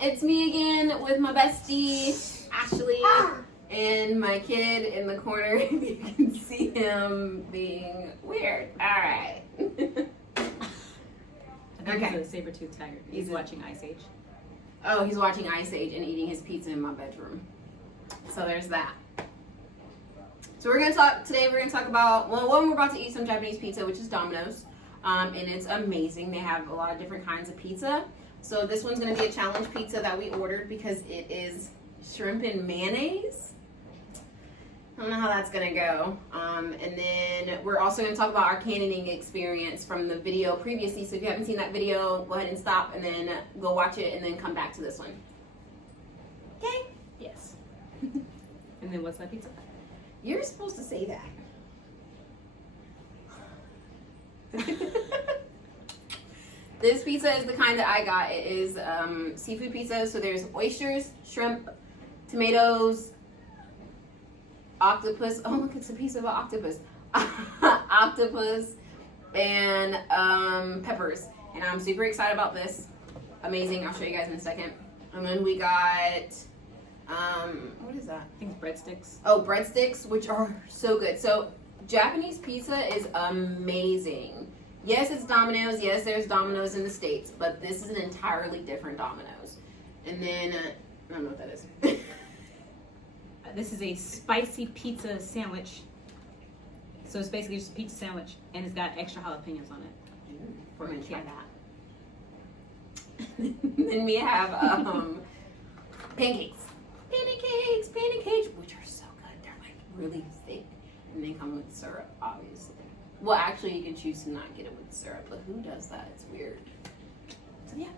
It's me again with my bestie, Ashley, and my kid in the corner. You can see him being weird. All right. Okay. He's a saber-toothed tiger. He's watching Ice Age. Oh, he's watching Ice Age and eating his pizza in my bedroom. So there's that. So we're gonna talk today. We're gonna talk about we're about to eat some Japanese pizza, which is Domino's, and it's amazing. They have a lot of different kinds of pizza. So this one's gonna be a challenge pizza that we ordered because it is shrimp and mayonnaise. I don't know how that's gonna go. And then we're also gonna talk about our cannoning experience from the video previously. So if you haven't seen that video, go ahead and stop and then go watch it and then come back to this one. Okay? Yes. And then what's that pizza? You're supposed to say that. This pizza is the kind that I got. It is seafood pizza. So there's oysters, shrimp, tomatoes, octopus. Oh, look, it's a piece of an octopus. Octopus and peppers. And I'm super excited about this. Amazing. I'll show you guys in a second. And then we got, what is that? I think breadsticks. Oh, breadsticks, which are so good. So Japanese pizza is amazing. Yes, it's Domino's. Yes, there's Domino's in the States, but this is an entirely different Domino's. And then, I don't know what that is. This is a spicy pizza sandwich. So it's basically just a pizza sandwich, and it's got extra jalapenos on it. We're going to try that. Then we have pancakes. Pancakes, which are so good. They're like really thick, and they come with syrup, obviously. Well, actually, you can choose to not get it with syrup, but who does that? It's weird. So yeah,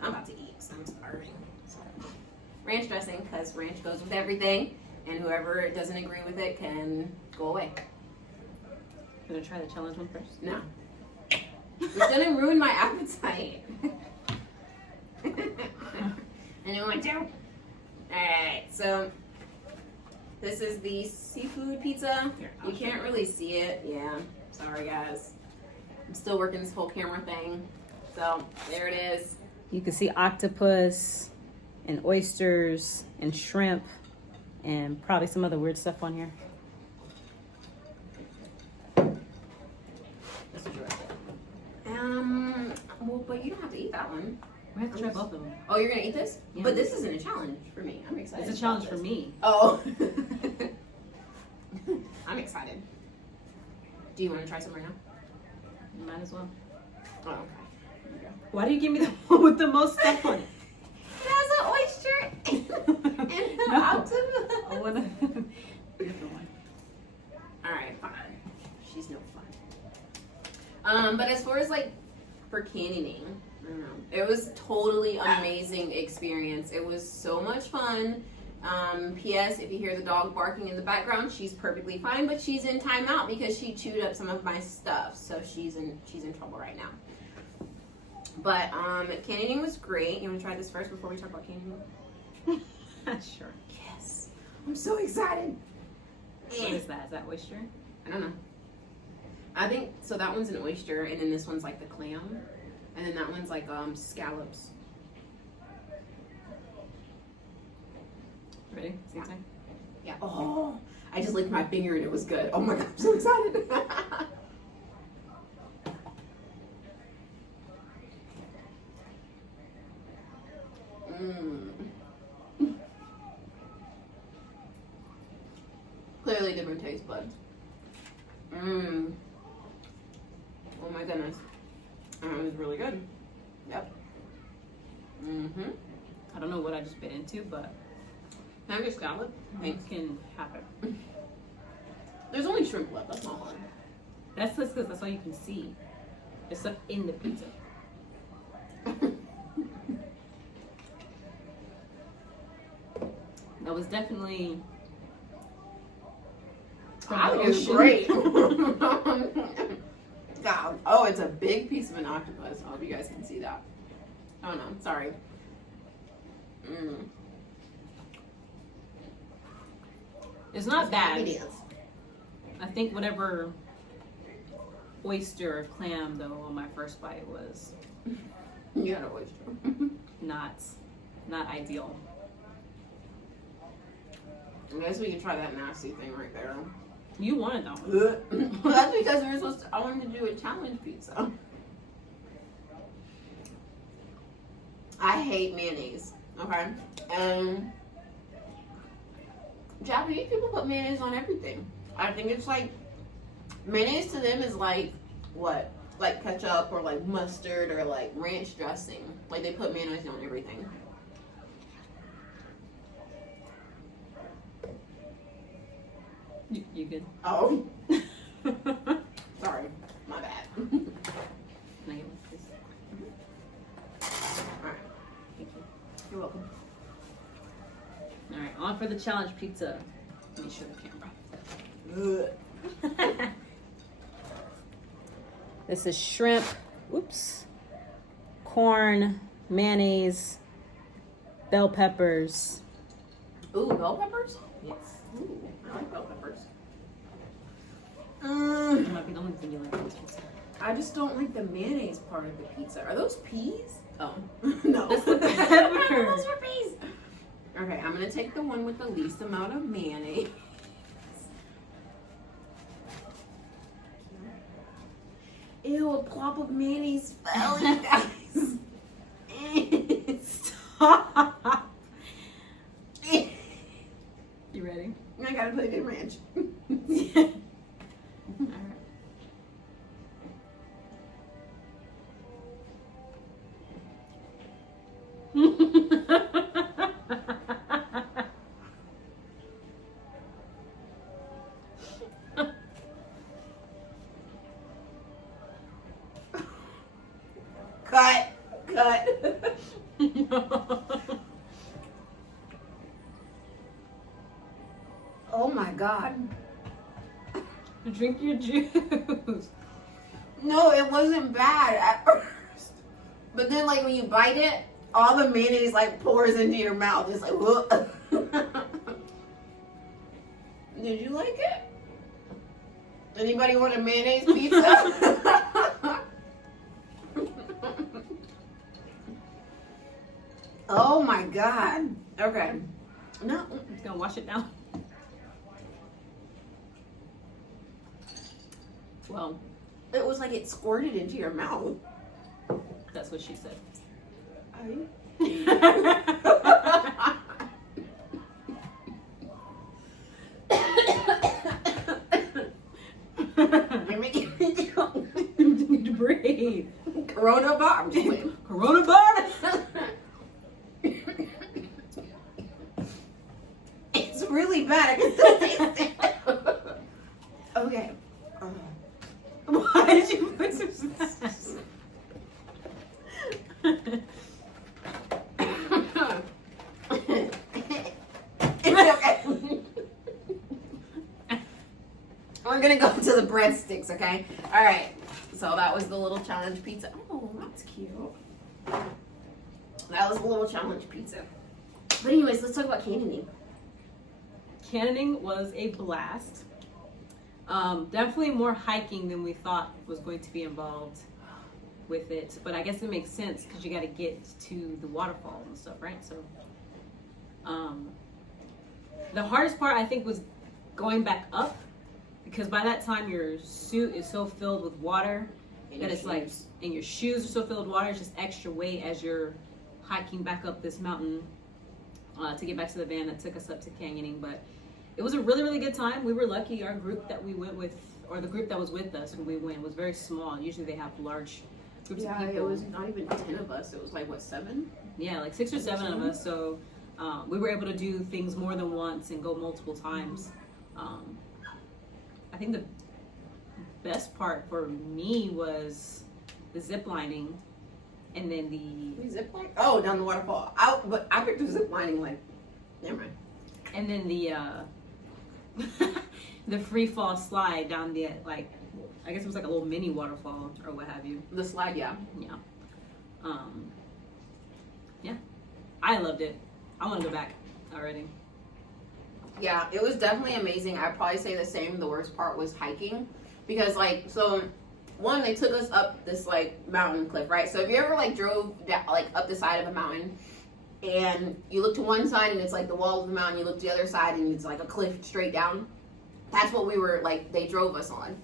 I'm about to eat because I'm starving. So, ranch dressing, because ranch goes with everything, and whoever doesn't agree with it can go away. You gonna try the challenge one first? No. It's gonna ruin my appetite. I don't want to. Alright, so this is the seafood pizza. You can't really see it. Yeah, sorry guys. I'm still working this whole camera thing. So there it is. You can see octopus and oysters and shrimp and probably some other weird stuff on here. That's what you wrote. Well, but you don't have to eat that one. We have to try both of them. Oh, you're gonna eat this? Yeah. But this isn't a challenge for me. I'm excited. It's a challenge for me. Oh. I'm excited. Do you want to try some right now? You might as well. Oh, okay. Here you go. Why do you give me the one with the most stuff on it? It has an oyster and an octopus. I want a different one. All right, fine. She's no fun. But as far as like for cannoning, I don't know. It was totally amazing experience. It was so much fun. P.S. If you hear the dog barking in the background, she's perfectly fine, but she's in timeout because she chewed up some of my stuff, so she's in trouble right now. But cannoning was great. You want to try this first before we talk about cannoning? Sure. Yes. I'm so excited. What is that? Is that oyster? I don't know. I think so. That one's an oyster, and then this one's like the clam, and then that one's like scallops. Ready? Same time? Yeah. Oh, I just licked my finger and it was good. Oh my god, I'm so excited. Clearly different taste buds. Oh my goodness. It was really good. Yep. I don't know what I just bit into, but Can I get scallop? things can happen. There's only shrimp left. That's not hard. That's just because that's all you can see. There's stuff in the pizza. That was definitely. I think it's great. God. Oh, it's a big piece of an octopus. I hope you guys can see that. Oh no, sorry. It's not bad. It is. I think whatever oyster or clam though on my first bite was You got an oyster. not not ideal. I guess we can try that nasty thing right there. You wanted that one. Well, that's because we were supposed to, I wanted to do a challenge pizza. I hate mayonnaise, okay? And Japanese people put mayonnaise on everything. I think it's like, mayonnaise to them is like, what? Like ketchup or like mustard or like ranch dressing. Like they put mayonnaise on everything. You good? Oh. Sorry, my bad. Can I get one, please? Alright, Thank you. you're welcome. All right, on for the challenge pizza. Let me show the camera. This is shrimp, corn, mayonnaise, bell peppers. Ooh, bell peppers? Yes. Ooh, I like bell peppers. That might be the only thing you like on this pizza. I just don't like the mayonnaise part of the pizza. Are those peas? Oh. No. That's the pepper. Those are peas. Okay, I'm gonna take the one with the least amount of mayonnaise. Ew, a plop of mayonnaise fell, you guys. Stop. You ready? I gotta put it in ranch. Cut. Oh my god. Drink your juice. No, it wasn't bad at first. But then like when you bite it, all the mayonnaise like pours into your mouth. It's like, whoa. Did you like it? Anybody want a mayonnaise pizza? Oh my god. Okay. No. Just gonna wash it down. Well, It was like it squirted into your mouth. that's what she said. You're making me go. You need to breathe. Coronavirus. Coronavirus. It's really bad. I can still taste it. Okay. Why did you put some sauce? It's okay. We're gonna go to the breadsticks, okay? All right. So that was the little challenge pizza. Oh, that's cute. That was the little challenge pizza. But anyways, let's talk about cannoning. Cannoning was a blast. Definitely more hiking than we thought was going to be involved with it, but I guess it makes sense because you got to get to the waterfall and stuff, right? So, the hardest part I think was going back up, because by that time your suit is so filled with water that it's like, and your shoes are so filled with water, it's just extra weight as you're hiking back up this mountain to get back to the van that took us up to canyoning. But it was a really, really good time. We were lucky. Our group that we went with, or the group that was with us when we went, was very small. Usually they have large groups of people. It was not even 10 of us. It was like, what, 7? Yeah, like 6 or 7 of us. So we were able to do things more than once and go multiple times. I think the best part for me was the zip lining, and then We zip line? Oh, down the waterfall. But I picked the zip lining like, never mind. and then the the free fall slide down the, like, I guess it was like a little mini waterfall or what have you. The slide, yeah. Yeah. Yeah. I loved it. I want to go back already. Yeah, it was definitely amazing. I'd probably say the same. The worst part was hiking. Because, like, so, one, they took us up this, like, mountain cliff, right? So, if you ever, like, drove down, like, up the side of a mountain, and you look to one side and it's like the wall of the mountain. You look to the other side and it's like a cliff straight down. That's what we were like. They drove us on,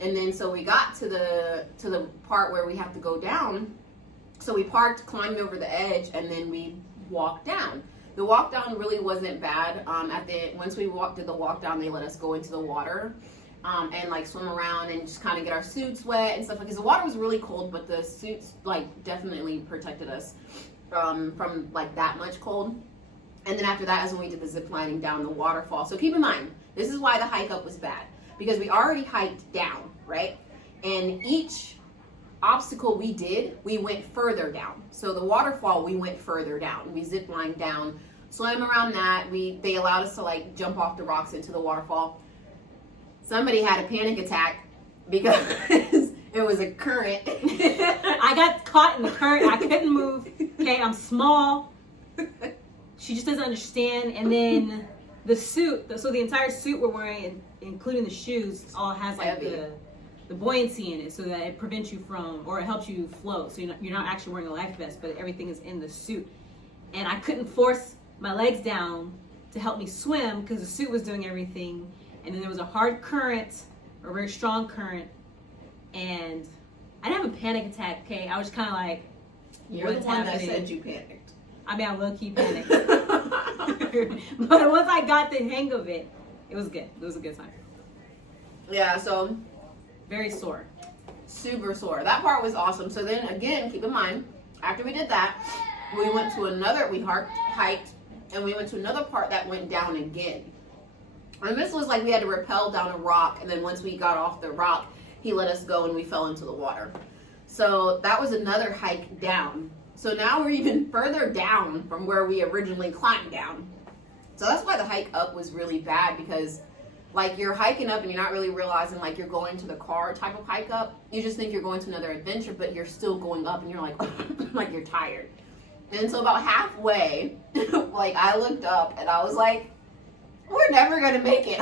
and then so we got to the part where we have to go down. So we parked, climbed over the edge, and then we walked down. The walk down really wasn't bad. Once we did the walk down, they let us go into the water. And like swim around and just kind of get our suits wet and stuff, because the water was really cold, but the suits like definitely protected us from like that much cold. And then after that is when we did the zip lining down the waterfall. So keep in mind, this is why the hike up was bad, because we already hiked down, right? And each obstacle we did, we went further down. So the waterfall, we went further down. We zip lined down, swam around that. They allowed us to like jump off the rocks into the waterfall. Somebody had a panic attack because it was a current. I got caught in the current. I couldn't move. Okay, I'm small. She just doesn't understand. And then the suit, so the entire suit we're wearing, including the shoes, all has like the buoyancy in it, so that it prevents you from, or it helps you float. So you're not actually wearing a life vest, but everything is in the suit. And I couldn't force my legs down to help me swim because the suit was doing everything. And then there was a hard current, or a very strong current, and I didn't have a panic attack, okay? I was kind of like, You're the one that said you panicked. I mean, I low-key panicked. But once I got the hang of it, it was good. It was a good time. Yeah, so. Very sore. Super sore. That part was awesome. So then, again, keep in mind, after we did that, we hiked, and we went to another part that went down again. And this was like we had to rappel down a rock, and then once we got off the rock, he let us go and we fell into the water. So that was another hike down. So now we're even further down from where we originally climbed down. So that's why the hike up was really bad, because like you're hiking up and you're not really realizing like you're going to the car type of hike up. You just think you're going to another adventure, but you're still going up and you're like, like you're tired. And so about halfway, like I looked up and I was like, we're never gonna make it.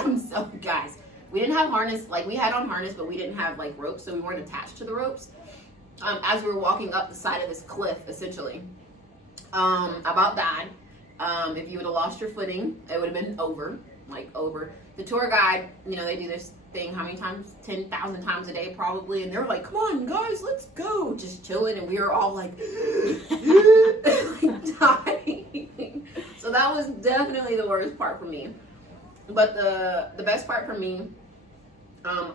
Guys, we didn't have harness. Like we had on harness, but we didn't have like ropes, so we weren't attached to the ropes. As we were walking up the side of this cliff, essentially, about that. If you would have lost your footing, it would have been over. The tour guide, they do this thing how many times? 10,000 times a day probably, and they were like, "Come on, guys, let's go!" Just chilling, and we were all like, like dying. So that was definitely the worst part for me. But the best part for me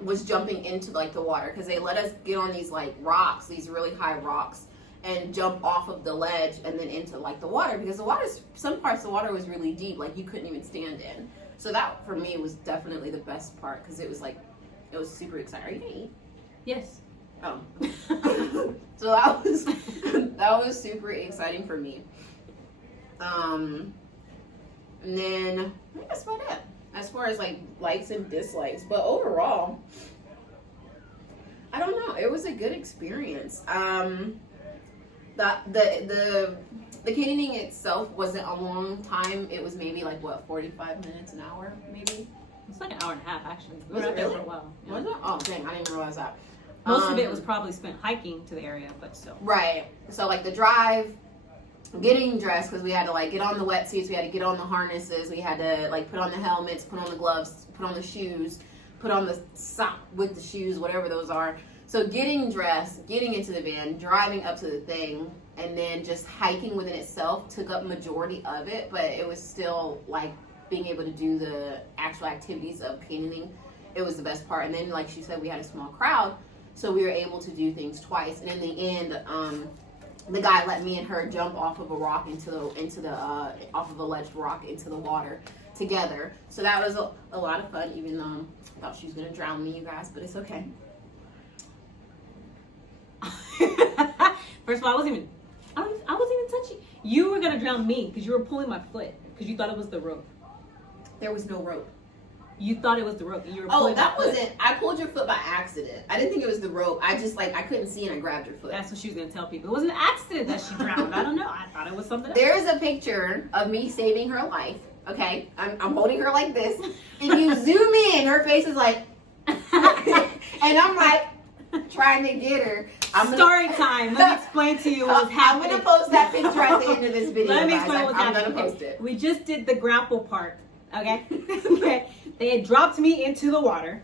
was jumping into like the water, because they let us get on these like rocks, these really high rocks, and jump off of the ledge and then into like the water, because some parts of the water was really deep, like you couldn't even stand in. So that for me was definitely the best part, because it was super exciting. Are you gonna eat? Yes. Oh. So that was super exciting for me. And then I think that's about it as far as like likes and dislikes. But overall, I don't know. It was a good experience. The canyoning itself wasn't a long time. It was maybe like 45 minutes, an hour, maybe. It's like an hour and a half actually. Was it really? For a while. Yeah. Was it? Oh dang, I didn't realize that. Most of it was probably spent hiking to the area, but still. Right. So like the drive, getting dressed, because we had to like get on the wetsuits, we had to get on the harnesses, we had to like put on the helmets, put on the gloves, put on the shoes, put on the sock with the shoes, whatever those are. So getting dressed, getting into the van, driving up to the thing, and then just hiking within itself took up majority of it, but it was still like being able to do the actual activities of canyoning. It was the best part. And then like she said, we had a small crowd, so we were able to do things twice. And in the end, the guy let me and her jump off of a rock off of a ledged rock into the water together. So that was a lot of fun, even though I thought she was gonna drown me, you guys, but it's okay. First of all, I wasn't even touching. You were gonna drown me because you were pulling my foot because you thought it was the rope. There was no rope. You thought it was the rope, and you were pulling that wasn't. I pulled your foot by accident. I didn't think it was the rope. I just I couldn't see and I grabbed your foot. That's what she was gonna tell people. It was an accident that she drowned. I don't know. I thought it was something else. There is a picture of me saving her life. Okay, I'm holding her like this. If you zoom in, her face is like, and I'm like trying to get her. Story time. Let me explain to you what was happening. I'm gonna post that picture at the end of this video. Let me guys. explain what's happening. I'm gonna post it. We just did the grapple part. Okay. Okay. They had dropped me into the water,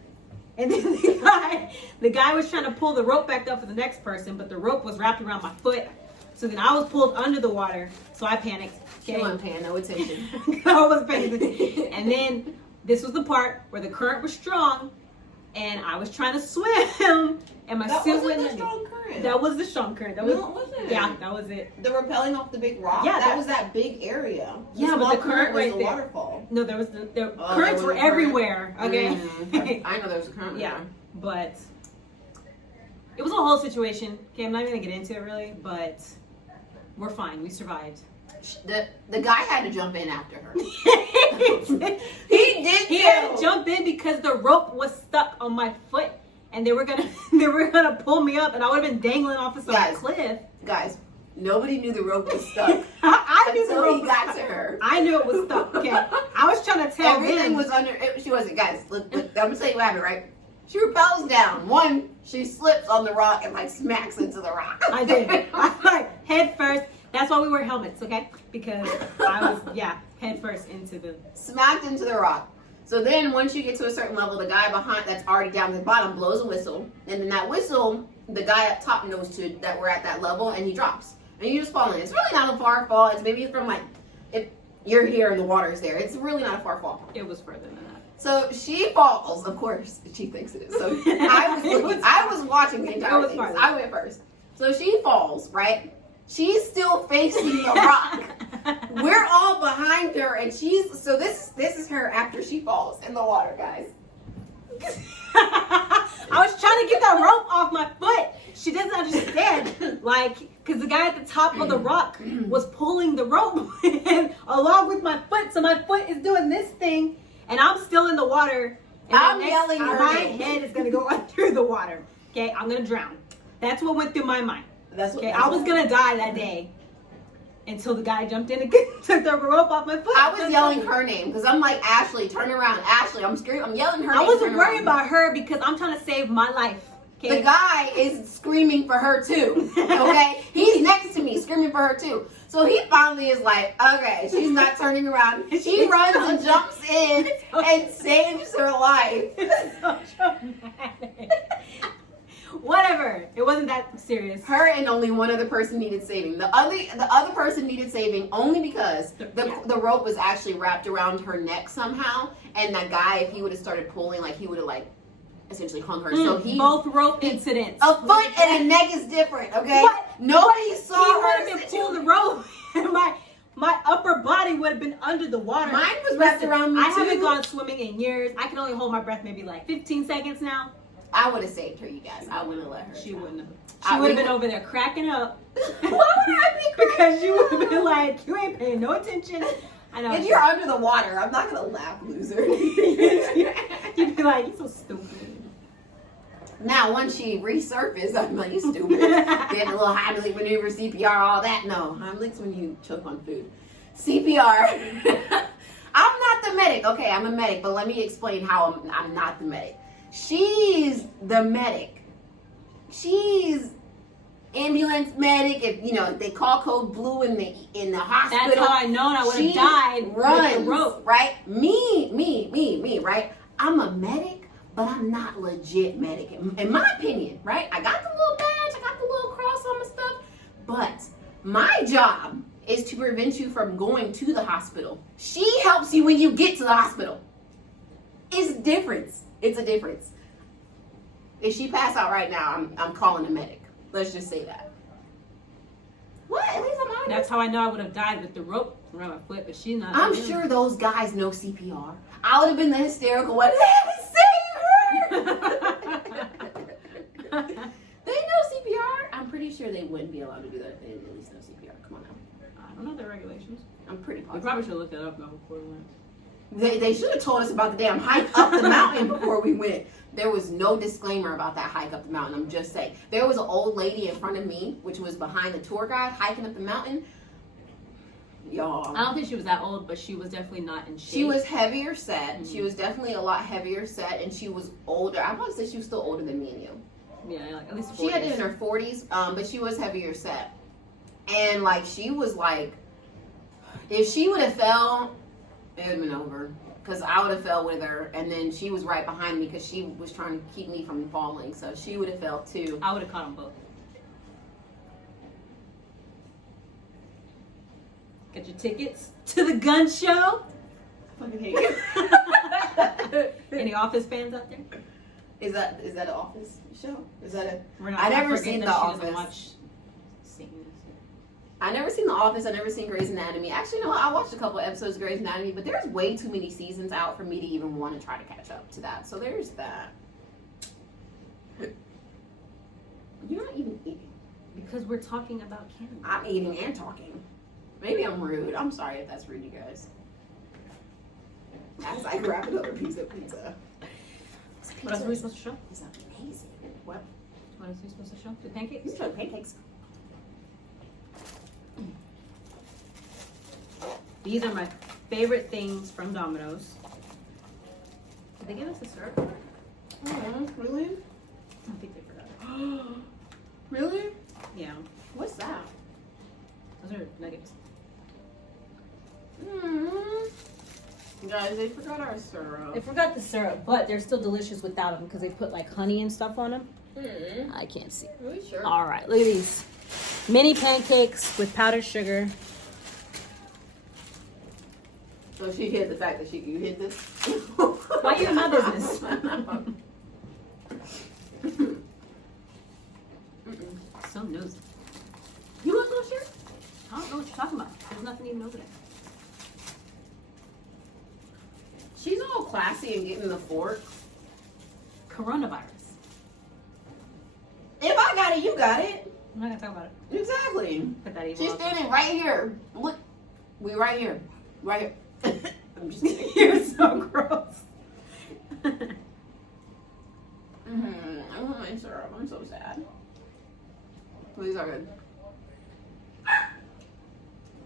and then the guy was trying to pull the rope back up for the next person, but the rope was wrapped around my foot. So then I was pulled under the water. So I panicked. Okay. She wasn't paying no attention. I was paying attention. And then this was the part where the current was strong, and I was trying to swim, and my suit went under. Strong current. That was the strong current. That was, No, it wasn't. Yeah, that was it. The rappelling off the big rock. Yeah, that was that big area. Yeah, but the current was right the there. waterfall. No, there was the Oh, currents there were was a current. everywhere. Okay. I know there was a current. Yeah, but it was a whole situation. Okay, I'm not even gonna get into it really, but we're fine. We survived. The guy had to jump in after her. He did He had to jump in because the rope was stuck on my foot, and they were gonna pull me up, and I would have been dangling off of some cliff. Guys, nobody knew the rope was stuck. I knew the until rope he was got stuck. to her. I knew it was stuck. Okay, I was trying to tell Everything them. was under. She wasn't. Guys, look, I'm gonna tell you what happened. Right? She rappels down. One, she slips on the rock and like smacks into the rock. I did. I like head first. That's why we wear helmets, okay? Because I was, head first into the... Smacked into the rock. So then once you get to a certain level, the guy behind that's already down to the bottom blows a whistle. And then that whistle, the guy up top knows that we're at that level, and he drops. And you just fall in. It's really not a far fall. It's maybe from like, if you're here and the water's there. It's really not a far fall. It was further than that. So she falls, of course. She thinks it is. So I was watching the entire thing. I went first. So she falls, right? She's still facing the rock. We're all behind her, and this is her after she falls in the water, guys. I was trying to get that rope off my foot. She doesn't understand, like, because the guy at the top of the rock was pulling the rope and along with my foot, so my foot is doing this thing, and I'm still in the water. And I'm yelling her my name. head is gonna go under the water. Okay, I'm gonna drown. That's what went through my mind. I was gonna die that day until the guy jumped in and took the rope off my foot. I was yelling her name because I'm like, Ashley, turn around, Ashley. I'm screaming. I'm yelling her name. I wasn't worried about her because I'm trying to save my life. Okay? The guy is screaming for her too. Okay, he's next to me screaming for her too. So he finally is like, okay, she's not turning around. He runs and jumps in and saves her life. So dramatic. Whatever. It wasn't that serious. Her and only one other person needed saving. The other person needed saving only because the rope was actually wrapped around her neck somehow, and that guy, if he would have started pulling, like he would have like essentially hung her. So he both rope incidents. A foot and a neck is different, okay? What? Nobody saw He her. would have been pulled the rope. My upper body would have been under the water. Mine was wrapped around me I too. haven't gone swimming in years. I can only hold my breath maybe like 15 seconds now. I would have saved her, you guys. I wouldn't have let her. She wouldn't have. I She would have would- been over there cracking up. Why would I be cracking Because you would have been like, you ain't paying no attention. I know. If you're under the water, I'm not gonna laugh, loser. You'd be like, you're so stupid. Now, once she resurfaced, I'm like, you stupid. Getting a little Heimlich maneuver, CPR, all that. No, Heimlich's when you choke on food. CPR. I'm not the medic. Okay, I'm a medic, but let me explain how I'm not the medic. She's the medic. She's ambulance medic. If they call code blue in the hospital. That's how I know I would have died Runs, with the rope. right? Me, right? I'm a medic, but I'm not legit medic. In my opinion, right? I got the little badge, I got the little cross on my stuff, but my job is to prevent you from going to the hospital. She helps you when you get to the hospital. It's a difference. It's a difference. If she passed out right now, I'm calling a medic. Let's just say that. What? At least I'm honest. That's how I know I would have died with the rope around my foot, but she's not. I'm sure those guys know CPR. I would have been the hysterical one. Save her! They know CPR. I'm pretty sure they wouldn't be allowed to do that if they didn't at least know CPR. Come on now. I don't know the regulations. I'm pretty We positive. probably should look that up now before we went. They should have told us about the damn hike up the mountain before we went. There was no disclaimer about that hike up the mountain. I'm just saying. There was an old lady in front of me, which was behind the tour guide, hiking up the mountain. Y'all. I don't think she was that old, but she was definitely not in shape. She was heavier set. Mm-hmm. She was definitely a lot heavier set, and she was older. I'm about to say she was still older than me and you. Yeah, like at least 40s. She had it in her 40s, but she was heavier set. And like she was like, if she would have fell, it would have been over. Because I would have fell with her, and then she was right behind me because she was trying to keep me from falling. So she would have fell too. I would have caught them both. Get your tickets to the gun show. Fucking hate you. Any Office fans out there? Is that an Office show? Is that a? We're not I gonna never forget seen that The she doesn't Office. watch scenes. I never seen The Office. I never seen Grey's Anatomy. Actually, no, I watched a couple episodes of Grey's Anatomy, but there's way too many seasons out for me to even want to try to catch up to that. So there's that. You're not even eating. Because we're talking about candy. I'm eating and talking. Maybe I'm rude. I'm sorry if that's rude, you guys. As I grab another piece of pizza. What else are we supposed to show? It's amazing. What? What else are we supposed to show? The pancakes? You showed pancakes. These are my favorite things from Domino's. Did they give us a syrup? Oh, really? I think they forgot. Really? Yeah, What's that? those are nuggets. Guys, they forgot our syrup. They forgot the syrup, but they're still delicious without them because they put like honey and stuff on them. I can't see. Really sure? All right, look at these mini pancakes with powdered sugar. So she hid the fact that you hid this? Why you in my business? So nosy. You want some share? I don't know what you're talking about. There's nothing even over there. She's all classy and getting the fork. Coronavirus. If I got it, you got it. I'm not gonna talk about it. Exactly. Put that evil. She's out standing right here. Look, we right here. Right here. I'm just kidding. there. You're so gross. I want my syrup. I'm so sad. These are good.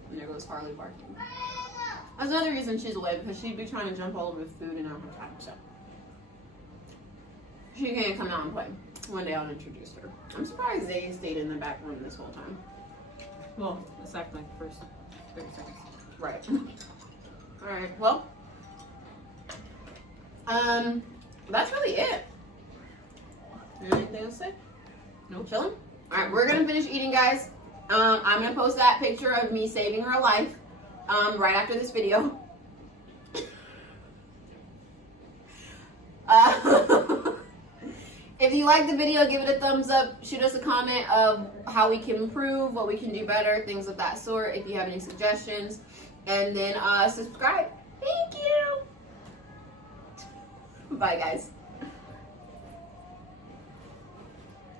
And there goes Harley barking. That's another reason she's away, because she'd be trying to jump all over the food and I don't have time. So she can't come out and play. One day I'll introduce her. I'm surprised they stayed in the back room this whole time. Well, aside from like the first 30 seconds. Right. Alright, well. That's really it. Anything else to say? No. Chilling? Alright, we're gonna finish eating, guys. I'm gonna post that picture of me saving her life right after this video. If you like the video, give it a thumbs up. Shoot us a comment of how we can improve, what we can do better, things of that sort. If you have any suggestions, and then subscribe. Thank you. Bye, guys.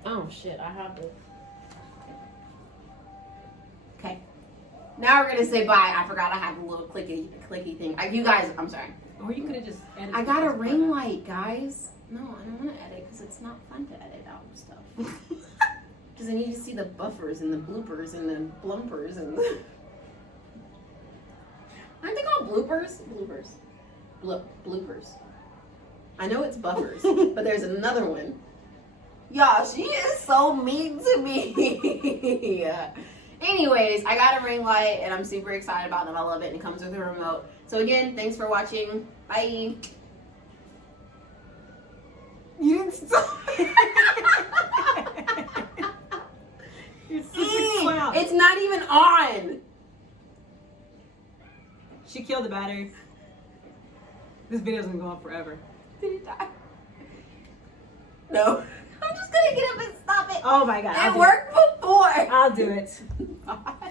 Oh shit, I have this. Okay. Now we're gonna say bye. I forgot I have a little clicky thing. You guys, I'm sorry. Or you could have just edited I got a the first ring part light, guys. No, I don't want to edit because it's not fun to edit out stuff. Because I need to see the buffers and the bloopers and the blumpers and aren't they called bloopers? Bloopers. Bloopers. I know it's buffers, but there's another one. Y'all, she is so mean to me. Anyways, I got a ring light and I'm super excited about them. I love it and it comes with a remote. So again, thanks for watching. Bye. You didn't stop. You're such a clown. It's not even on. She killed the battery. This video's gonna go on forever. Did it die? No. I'm just gonna get up and stop it. Oh my god. It worked before. I'll do it. Bye.